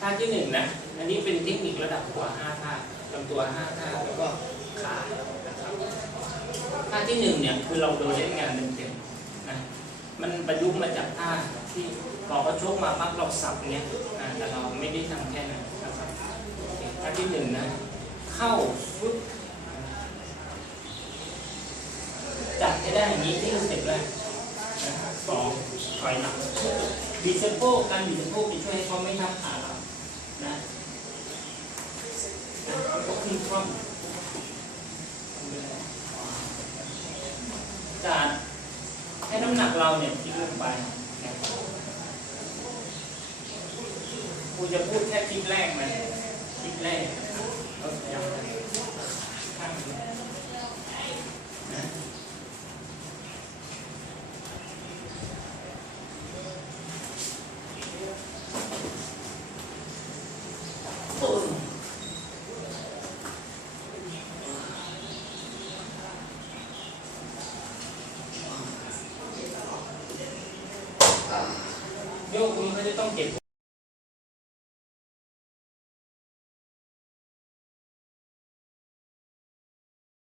ท่าที่หนึ่งนะ อันนี้เป็นเทคนิคระดับหัวห้าท่าลำตัวห้าท่าแล้วก็ขานะครับท่าที่หนึ่งเนี่ยคือเราโดนเล่นงานเต็มๆนะมันประยุกต์มาจากท่าที่พอเขาชกมาปั๊บเราสับเนี้ยอ่าแต่เราไม่ได้ทำแค่นั้นนะครับท่าที่หนึ่งนะเข้าฟึบจัดให้ได้อย่างนี้ที่สเต็ปแรกนะครับสองถอยหลังบีเซโปการบีเซโปจะช่วยให้เขาไม่ทับขา นะแล้วก็ขึ้นคล่อมจัดให้น้ำหนักเราเนี่ยทิ้งลงไปครูจะพูดแค่คลิปแรกมันคลิปแรกนะครับเราย้ำข้างนี้นะ โยกคุณก็จะต้องเก็บ